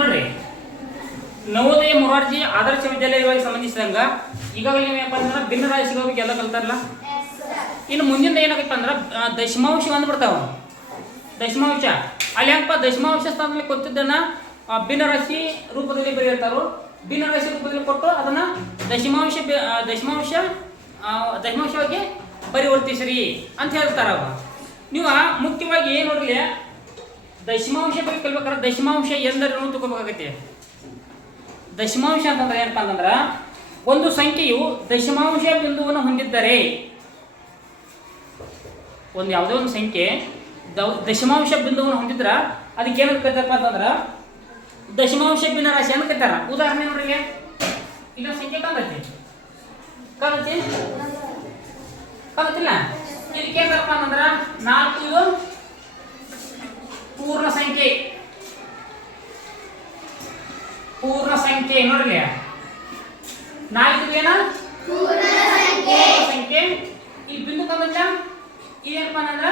ನೋಡ್ರಿ ನವೋದಯ ಮೊರಾರ್ಜಿ ಆದರ್ಶ ವಿದ್ಯಾಲಯವಾಗಿ ಸಂಬಂಧಿಸಿದಂಗ ಈಗಾಗಲೇ ಏನಪ್ಪ ಅಂದ್ರೆ ಭಿನ್ನ ರಾಶಿಗಳ ಬಗ್ಗೆ ಎಲ್ಲ ಕಲ್ತಾರಲ್ಲ? ಇನ್ನು ಮುಂದಿನ ಏನಾಗುತ್ತೆ ಅಂದ್ರೆ ದಶಮಾಂಶ ಬಂದ್ಬಿಡ್ತಾವ. ದಶಮಾಂಶ. ಅಲ್ಲಿ ಏನಪ್ಪ ದಶಮಾಂಶ ಸ್ಥಾನದಲ್ಲಿ ಕೊಟ್ಟಿದ್ದನ್ನ ಭಿನ್ನ ರಾಶಿ ರೂಪದಲ್ಲಿ ಬರೆಯುತ್ತಾರೋ, ಭಿನ್ನ ರಾಶಿ ರೂಪದಲ್ಲಿ ಕೊಟ್ಟು ಅದನ್ನ ದಶಮಾಂಶ ದಶಮಾಂಶ ದಶಮಾಂಶವಾಗಿ ಪರಿವರ್ತಿಸ್ರಿ ಅಂತ ಹೇಳ್ತಾರ ನೀವು ಮುಖ್ಯವಾಗಿ ಏನು ನೋಡ್ಲಿ ದಶಮಾಂಶ ಬಗ್ಗೆ ಕಲ್ಬೇಕಾದ್ರೆ ದಶಮಾಂಶ ಎಂದರೇನು ತಗೋಬೇಕಾಗತ್ತೆ ದಶಮಾಂಶ ಅಂತಂದ್ರೆ ಏನಪ್ಪ ಅಂತಂದ್ರೆ ಒಂದು ಸಂಖ್ಯೆಯು ದಶಮಾಂಶ ಬಿಂದುವನ್ನು ಹೊಂದಿದ್ದರೆ ಒಂದು ಯಾವುದೋ ಒಂದು ಸಂಖ್ಯೆ ದಶಮಾಂಶ ಬಿಂದುವನ್ನು ಹೊಂದಿದ್ರ ಅದಕ್ಕೆ ಏನಂತ ಕರೀತಾರಪ್ಪ ಅಂತಂದ್ರ ದಶಮಾಂಶ ಭಿನ್ನ ರಾಶಿ ಅಂತ ಕರೀತಾರ? ಉದಾಹರಣೆ ನೋಡ್ರಿ ಇಲ್ಲ ಸಂಖ್ಯೆ ಕಾಣತಿ ಕಾಣತಿ ಕಾಣತಿಲ್ಲ ಇದಕ್ಕೆ ಏನಪ್ಪ ಅಂತಂದ್ರೆ ನಾಲ್ಕು ಪೂರ್ಣ ಸಂಖ್ಯೆ. ಪೂರ್ಣ ಸಂಖ್ಯೆ ನೋಡ್ರಿ. ನಾಲ್ಕು ಏನ? ಪೂರ್ಣ ಸಂಖ್ಯೆ. ಈ ಬಿಂದು ಕಂಬಲ್ಲ ಇದೇನಪ್ಪ ಅಂದ್ರ?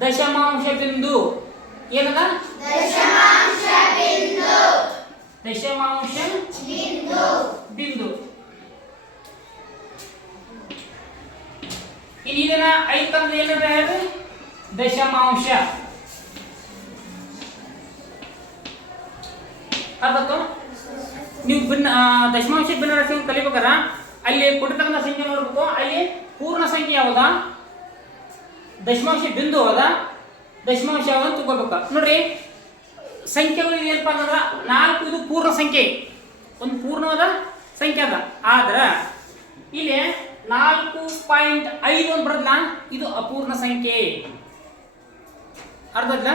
ದಶಮಾಂಶ ಬಿಂದು. ಏನದ? ದಶಮಾಂಶ ಬಿಂದು. ಇನ್ನು ಇದನ್ನ ಐದು ತಂದ್ರೆ ಏನಂತ ಹೇಳಿದ್ರೆ ದಶಮಾಂಶ. ಅರ್ಥಾಯ್ತು? ನೀವು ಭಿನ್ನ ದಶಮಾಂಶ ಭಿನ್ನ ರಾಶಿ ಕಲಿಬೇಕಾರ ಅಲ್ಲಿ ಕೊಟ್ಟಿರ್ತಕ್ಕಂಥ ಸಂಖ್ಯೆ ನೋಡ್ಬೇಕು. ಅಲ್ಲಿ ಪೂರ್ಣ ಸಂಖ್ಯೆ ಯಾವುದ? ದಶಮಾಂಶ ಬಿಂದು ಯಾವ್ದ? ದಶಮಾಂಶ ಯಾವ್ದು ತಗೋಬೇಕು ನೋಡ್ರಿ, ಸಂಖ್ಯೆಗಳು ಏನಪ್ಪ ಅಂದ್ರೆ ನಾಲ್ಕು ಇದು ಪೂರ್ಣ ಸಂಖ್ಯೆ. ಒಂದು ಪೂರ್ಣವಾದ ಸಂಖ್ಯೆ ಅದ. ಆದ್ರೆ ಇಲ್ಲಿ ನಾಲ್ಕು ಪಾಯಿಂಟ್ ಐದು ಅಂತ ಬರದ್ಲ ಇದು ಅಪೂರ್ಣ ಸಂಖ್ಯೆ. ಅರ್ಧ?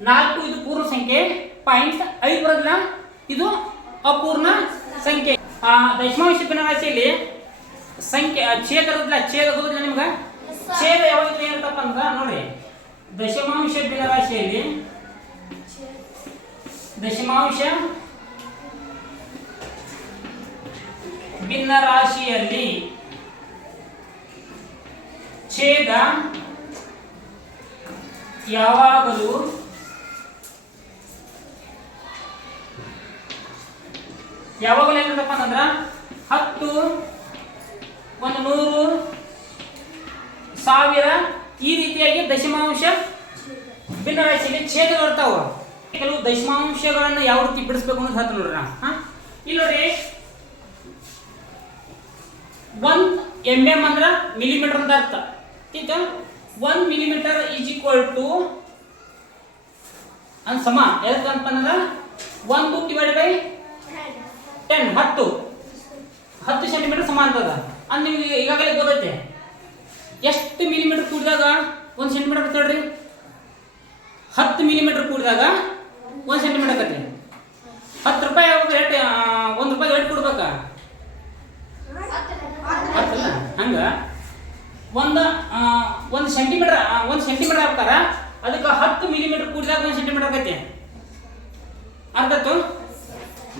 ನಾಲ್ಕು ಇದು ಪೂರ್ಣ ಸಂಖ್ಯೆ. ಪಾಯಿಂಟ್ ಐದು ಬರೋದಿಲ್ಲ ಇದು ಅಪೂರ್ಣ ಸಂಖ್ಯೆ. ದಶಮಾಂಶ ಭಿನ್ನರಾಶಿಯಲ್ಲಿ ಸಂಖ್ಯೆ ಛೇದ ಇರೋದಿಲ್ಲ ಛೇದ ಗೊತ್ತಿಲ್ಲ ನಿಮ್ಗೆ? ಛೇದ ಯಾವಾಗ ಏನಂತಪ್ಪ ಅಂದ್ರೆ ನೋಡ್ರಿ ದಶಮಾಂಶ ಭಿನ್ನರಾಶಿಯಲ್ಲಿ ದಶಮಾಂಶ ಭಿನ್ನ ರಾಶಿಯಲ್ಲಿ ಛೇದ ಯಾವಾಗಲೂ ಯಾವಾಗಲೂ ಏನಿರ್ತಪ್ಪ ಅಂತಂದ್ರ ಹತ್ತು, ಒಂದು ನೂರು, ಸಾವಿರ ಈ ರೀತಿಯಾಗಿ ದಶಮಾಂಶ ಭಿನ್ನ ರಾಶಿಯಲ್ಲಿ ಛೇದ ಬರ್ತಾವ ಕೆಲವು ದಶಮಾಂಶಗಳನ್ನು ಯಾವ ರೀತಿ ಬಿಡಿಸ್ಬೇಕು ಅನ್ನೋದು ಹತ್ತು ನೋಡ್ರಿ ಹಾ? ಇಲ್ಲಿ ನೋಡ್ರಿ. ಒಂದ್ ಎಂ ಎಂ ಅಂದ್ರ ಮಿಲಿಮೀಟರ್ ಅಂತ ಅರ್ಥ. ठीक one millimetre is equal to ಸಮ ಎದಕ್ಕಂತ ಅಂದ್ರೆ ಒಂದು ಡಿವೈಡ್ ಬೈ ಟೆನ್ ಹತ್ತು. ಹತ್ತು ಸೆಂಟಿಮೀಟರ್ ಸಮಾನ ಅಂತ ಅಂದ್ ನಿಮ್ಗೆ ಈಗಾಗಲೇ ಗೊತ್ತೈತೆ. ಎಷ್ಟು ಮಿಲಿಮೀಟರ್ ಕೂಡಿದಾಗ ಒಂದು ಸೆಂಟಿಮೀಟರ್ ತಗೊಳ್ರಿ ಹತ್ತು ಮಿಲಿಮೀಟರ್ ಕೂಡಿದಾಗ ಒಂದು ಸೆಂಟಿಮೀಟರ್ ಬರ್ತೀನಿ ಹತ್ತು ರೂಪಾಯಿ ಯಾವಾಗ ರೇಟ್ ಒಂದು ರೂಪಾಯಿ ರೇಟ್ ಕೊಡ್ಬೇಕಾ? ಹಂಗ? ಒಂದು ಒಂದು ಸೆಂಟಿಮೀಟರ್ ಒಂದು ಸೆಂಟಿಮೀಟರ್ ಹಾಕ್ತಾರ ಅದಕ್ಕೆ ಹತ್ತು ಮಿಲಿಮೀಟರ್ ಕೂಡಿದಾಗ ಒಂದು ಸೆಂಟಿಮೀಟರ್ ಆಗತ್ತೆ ಅರ್ಥತ್ತು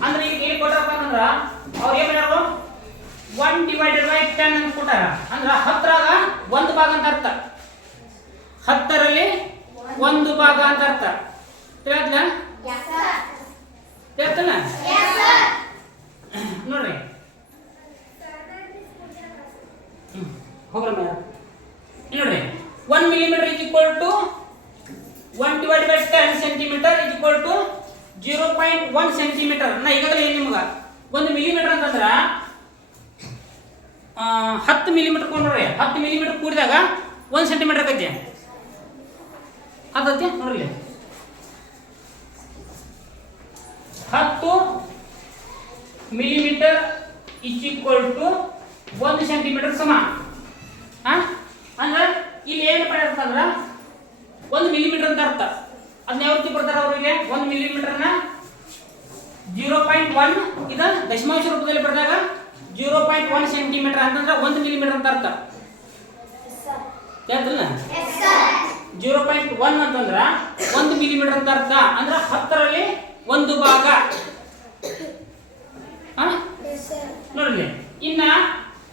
ಅಂದ್ರೆ ಈಗ ಏನ್ ಕೊಟ್ರಪ್ಪ ಅಂದ್ರ ಅವ್ರು ಏನ್ ಮಾಡ್ಯಾರು? ಒನ್ ಡಿವೈಡೆಡ್ ಬೈ ಟೆನ್ ಅಂತ ಕೊಟ್ಟಾರ. ಅಂದ್ರ ಹತ್ತರಾಗ ಒಂದು ಭಾಗ ಅಂತ ಅರ್ಥ. ಹತ್ತರಲ್ಲಿ ಒಂದು ಭಾಗ ಅಂತ ಅರ್ಥ. ತಿಳಿಯತ್ಲ ತಿಳಿಯತ್ತಲ್ಲ? ನೋಡ್ರಿ. ಹೋಗ್ರಿ ಮೇಡಮ್ ನೋಡ್ರಿ. One millimetre is equal to one divide by ten centimetre is equal to zero point one centimetre. ನಾ ಈಗಾಗಲೇ ಏನು ನಿಮ್ಗೆ? ಒಂದು ಮಿಲಿಮೀಟರ್ ಅಂತಂದ್ರೆ ಹತ್ತು ಮಿಲಿಮೀಟರ್ ಕೊಂಡ್ರಿ ಹತ್ತು ಮಿಲಿಮೀಟರ್ ಕೂಡಿದಾಗ ಒಂದು ಸೆಂಟಿಮೀಟರ್ ಆಗೈತೆ ಅದತ್ತೆ ನೋಡ್ರಿ. ಹತ್ತು ಮಿಲಿಮೀಟರ್ ಇಸ್ ಈಕ್ವಲ್ ಟು ಒಂದು ಸೆಂಟಿಮೀಟರ್ ಸಮ? ಅಂದ್ರೆ ಇಲ್ಲಿ ಏನು ಅಂತಂದ್ರೆ ಒಂದು ಮಿಲಿಮೀಟರ್ ಅಂತ ಅರ್ಥ. ಅದನ್ನ ಯಾವ ರೀತಿ ಬರ್ತಾರ ಅವರಿಗೆ? ಒಂದು ಮಿಲಿಮೀಟರ್ನ ಜೀರೋ ಪಾಯಿಂಟ್ ಒನ್ ಇದು ದಶಮಾಂಶ ರೂಪದಲ್ಲಿ ಬರೆದಾಗ ಜೀರೋ ಪಾಯಿಂಟ್ ಒನ್ ಸೆಂಟಿಮೀಟರ್ ಅಂತಂದ್ರೆ ಒಂದು ಮಿಲಿಮೀಟರ್ ಅಂತ ಅರ್ಥ. ಕೇಳ್ತಿಲ್ಲ ಜೀರೋ ಪಾಯಿಂಟ್ ಒನ್ ಅಂತಂದ್ರೆ ಒಂದು ಮಿಲಿಮೀಟರ್ ಅಂತ ಅರ್ಥ. ಅಂದ್ರೆ ಹತ್ತರಲ್ಲಿ ಒಂದು ಭಾಗ? ನೋಡ್ರಿ. ಇನ್ನ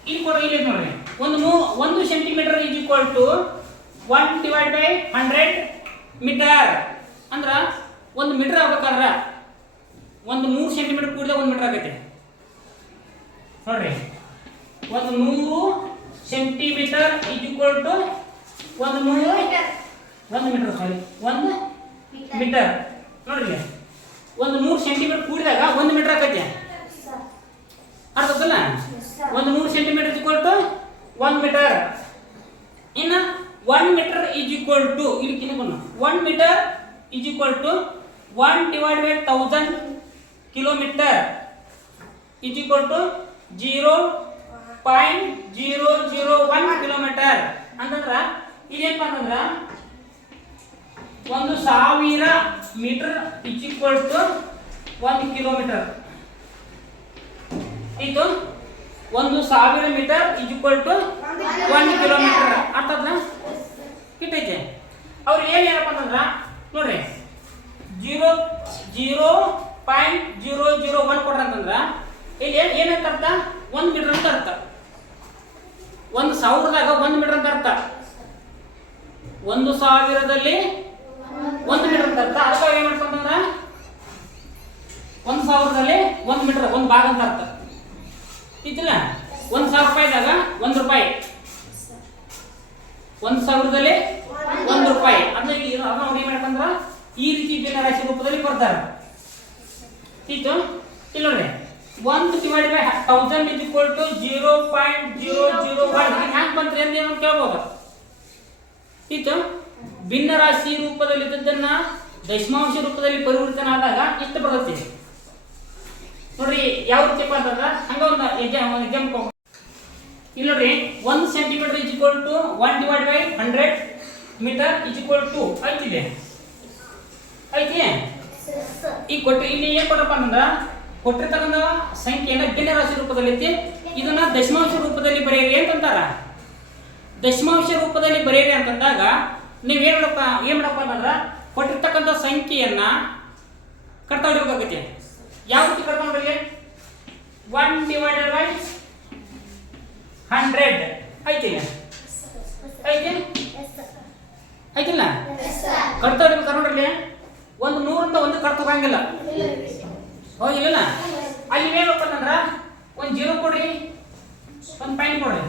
ಇಲ್ಲಿ ಕೊಡ ಇಲ್ಲಿ ನೋಡ್ರಿ. ಒಂದು ಮೂ ಒಂದು centimetre is equal to one divide by hundred metre ಅಂದ್ರ ಮೀಟರ್ ಆಗ್ಬೇಕಾದ್ರೆ ಒಂದು ಮೂರು ಸೆಂಟಿಮೀಟರ್ ಕೂಡಿದ ಒಂದು ಮೀಟರ್ ಆಗೈತೆ. ನೋಡ್ರಿ. ಒಂದು ನೂರು ಸೆಂಟಿಮೀಟರ್ ಈಕ್ವಲ್ ಟು ಒಂದು ನೂರು ಒಂದು ಮೀಟರ್ ಸಾರಿ ಒಂದು ಮೀಟರ್ ನೋಡ್ರಿ. ಒಂದು ನೂರು ಸೆಂಟಿಮೀಟರ್ ಕೂಡಿದಾಗ ಒಂದು ಮೀಟರ್ ಆಗೈತೆ. ಅರ್ಥಲ್ಲ ಒಂದು ನೂರು centimetre equal to one metre ಇನ್ನು one metre is equal to ಇಲ್ಲಿ ಕಿನ್ನ one metre is equal to one divide by thousand kilometre is equal to zero point zero zero one kilometre ಅಂತಂದ್ರ ಇದೇನಪ್ಪ ಅಂತಂದ್ರೆ ಒಂದು ಸಾವಿರ ಮೀಟರ್ ಈಸ್ ಈಕ್ವಲ್ ಟು ಒಂದು kilometre ಇದು ಒಂದು ಸಾವಿರ ಮೀಟರ್ ಈಸ್ ಈಕ್ವಲ್ ಟು ಒಂದು ಕಿಲೋಮೀಟರ್ ಅರ್ಥದ ಇಟ್ಟೈತೆ ಅವ್ರು ಏನು ಏನಪ್ಪ ಅಂತಂದ್ರ ನೋಡ್ರಿ, zero zero point zero zero one ಕೊಟ್ರ ಅಂತಂದ್ರ ಇಲ್ಲಿ ಏನು ಏನಂತ ಅರ್ಥ? ಒಂದು ಮೀಟರ್ ಅಂತ ಅರ್ಥ. ಒಂದು ಸಾವಿರದಾಗ ಒಂದು ಮೀಟರ್ ಅಂತ ಅರ್ಥ. ಒಂದು ಸಾವಿರದಲ್ಲಿ ಒಂದು ಮೀಟರ್ ಅಂತ ಅರ್ಥ. ಅದಕ್ಕೆ ಏನ್ ಮಾಡ್ಕೊಂತಂದ್ರ ಒಂದು ಸಾವಿರದಲ್ಲಿ ಒಂದು ಮೀಟರ್, ಒಂದು ಭಾಗ ಅಂತ ಅರ್ಥ. ಇತ್ತಿಲ್ಲ? ಒಂದು ಸಾವಿರ ರೂಪಾಯಿದಾಗ ಒಂದು ರೂಪಾಯಿ. ಒಂದು ಸಾವಿರದಲ್ಲಿ ಒಂದು ರೂಪಾಯಿ. ಅದನ್ನ ಅದನ್ನ ಅವ್ರು ಏನ್ ಮಾಡ್ಕೊಂಡ್ರ? ಈ ರೀತಿ ಭಿನ್ನರಾಶಿ ರೂಪದಲ್ಲಿ ಕೊಡ್ತಾರೆ. ಇತ್ತು ಇಲ್ಲ ನೋಡ್ರಿ ಒಂದು divide by thousand is equal to zero point zero zero one ಹ್ಯಾಂಗ್ ಬಂತ್ರಿ ಅಂತ ಏನು ಕೇಳ್ಬೋದು? ಇತ್ತು ಭಿನ್ನರಾಶಿ ರೂಪದಲ್ಲಿ ಇದ್ದದ್ದನ್ನ ದಶಮಾಂಶ ರೂಪದಲ್ಲಿ ಪರಿವರ್ತನೆ ಆದಾಗ ಇಷ್ಟು ಬರುತ್ತೆ? ನೋಡ್ರಿ, ಯಾವ ರೀತಿ ಅಂತಂದ್ರ? ಹಂಗ ಒಂದು ಎಕ್ಸಾಮ್ ಇಲ್ಲಿ ನೋಡ್ರಿ ಒಂದು centimetre is equal to one divide by hundred metre is equal to ಐತಿದೆ ಐತಿ ಈಗ ಕೊಟ್ಟು ಇಲ್ಲಿ ಏನು ಕೊಡಪ್ಪ ಅಂದ್ರೆ ಕೊಟ್ಟಿರ್ತಕ್ಕಂಥ ಸಂಖ್ಯೆಯನ್ನ ಭಿನ್ನ ರಾಶಿ ರೂಪದಲ್ಲಿ ಐತಿ ಇದನ್ನ ದಶಮಾಂಶ ರೂಪದಲ್ಲಿ ಬರೆಯಿರಿ ಅಂತಂತಾರ. ದಶಮಾಂಶ ರೂಪದಲ್ಲಿ ಬರೆಯಿರಿ ಅಂತಂದಾಗ, ನೀವ್ ಏನ್ ಮಾಡಪ್ಪ ಏನ್ ಮಾಡಪ್ಪ ಅಂತಂದ್ರೆ ಕೊಟ್ಟಿರ್ತಕ್ಕಂಥ ಸಂಖ್ಯೆಯನ್ನ ಕಟ್ತಾ ಹೊಡಿಬೇಕಾಗತ್ತೆ ಯಾವ ರೀತಿ ಕಟ್ತಾ ಹೊಡಿಲಿ ಒನ್ ಡಿವೈಡೆಡ್ ಬೈ ಹಂಡ್ರೆಡ್ ಐತಿ ಐತಿ ಐತಿಲ್ಲ ಕಟ್ತಾ ನಿಮ್ಗೆ ನೋಡ್ರಿ ಒಂದು ನೂರಿಂದ ಒಂದು ಕಟ್ತಾ ಹೋಗಂಗಿಲ್ಲ ಹೋಗಿಲ್ಲ ಅಲ್ಲಿ ಏನು ಅಂತಂದ್ರೆ ಒಂದು ಜೀರೋ ಕೊಡ್ರಿ ಒಂದು ಪಾಯಿಂಟ್ ಕೊಡ್ರಿ.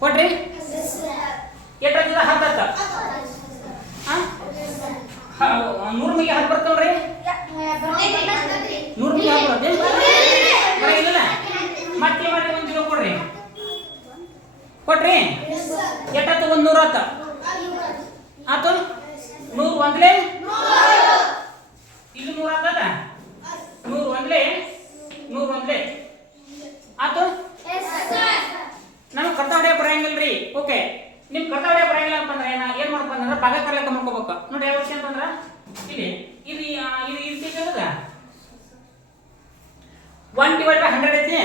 ಕೊಡ್ರಿ ಎಷ್ಟಾಗ್ತದ ಹತ್ತತ್ತ ನೂರು ಮಿಗೆ ಹತ್ತು ಬರ್ತಾವ್ರಿ ನೂರು ಮಿಗೆ ಹತ್ತು ಬರುತ್ತೆ ಬರಂಗಿಲ್ಲ ಮತ್ತೆ ಮಾಡಿ ಒಂದು ಜೀರೋ ಕೊಡ್ರಿ. ಕೊಟ್ರಿ? ಎಷ್ಟಾಯ್ತು ಒಂದು ನೂರ ಹತ್ತ ಆತು ನೂರು ಒಂದ್ಲೆ? ಇದು ನೂರ ಹತ್ತದ ನೂರು ಒಂದ್ಲೆ? ನೂರು ಒಂದ್ಲೆ? ಆತು ನಮ್ಗೆ ಕರ್ತ ಹೊಡೆಯ ಬರಂಗಿಲ್ರಿ. ಓಕೆ ನಿಮ್ ಕರ್ತ ಹೊಡೆಯ ಬರಂಗಿಲ್ಲ ಅಂತಂದ್ರೆ ಏನ ಏನ್ ಮಾಡ್ಬೇಕು ಅಂತಂದ್ರೆ ಭಾಗ ಕರ್ಲಕ್ಕ ಮಾಡ್ಕೋಬೇಕು. ನೋಡಿ ಯಾವ ವಿಷಯ ಅಂತಂದ್ರ ಇಲ್ಲಿ ಇದು ಆ, ಇದು ಈ ರೀತಿ ಒನ್ ಡಿವೈಡ್ ಬೈ ಹಂಡ್ರೆಡ್ ಐತಿ?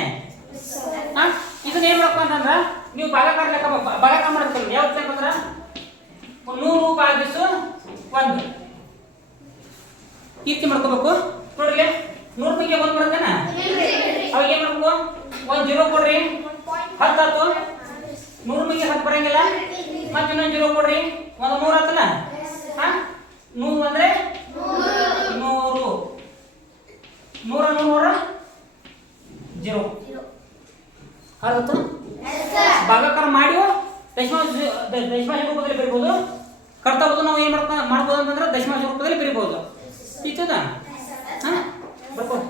ಹಾ ಇದನ್ನ ಏನ್ ಮಾಡ್ಬೇಕು ಅಂತಂದ್ರ ನೀವು ಭಾಗ ಕರ್ಲಕ್ಕ ಭಾಗ ಮಾಡ್ಬೇಕು ಯಾವ ವಿಷಯ ಅಂತಂದ್ರ ನೂರು ಭಾಗಿಸು ಒಂದು. ಕೀರ್ತಿ ಮಾಡ್ಕೋಬೇಕು. ನೋಡ್ರಿ ನೂರು ಬಗ್ಗೆ ಒಂದು ಬರ್ತೇನ ಅವಾಗ ಏನ್ ಮಾಡ್ಬೇಕು? ಒಂದ್ ಜೀರೋ ಕೊಡ್ರಿ. ಹತ್ತು ಹತ್ತು ನೂರು ಮಿಗೆ ಹತ್ತು ಬರಂಗಿಲ್ಲ. ಮತ್ತೆ ಇನ್ನೊಂದು ಜೀರೋ ಕೊಡ್ರಿ. ಒಂದು ನೂರ ಹತ್ತನ ನೂರು ಅಂದ್ರೆ? ನೂರು ನೂರ ನೂರ ಜೀರೋ. ಹತ್ತು ಭಾಗಕಾರ ಮಾಡಿ ದಶಮಾಂಶ ದಶಮಾಂಶ ರೂಪದಲ್ಲಿ ಬರಿಬೋದು ಕರ್ತವ್ಯದ ನಾವು ಏನು ಮಾಡ್ತಾ ಮಾಡ್ಬೋದು ಅಂತಂದ್ರೆ ದಶಮಾಂಶ ರೂಪದಲ್ಲಿ ಬರಿಬೋದು ಇತ್ತದ ಹಾಂ? ಬರ್ಬೋದು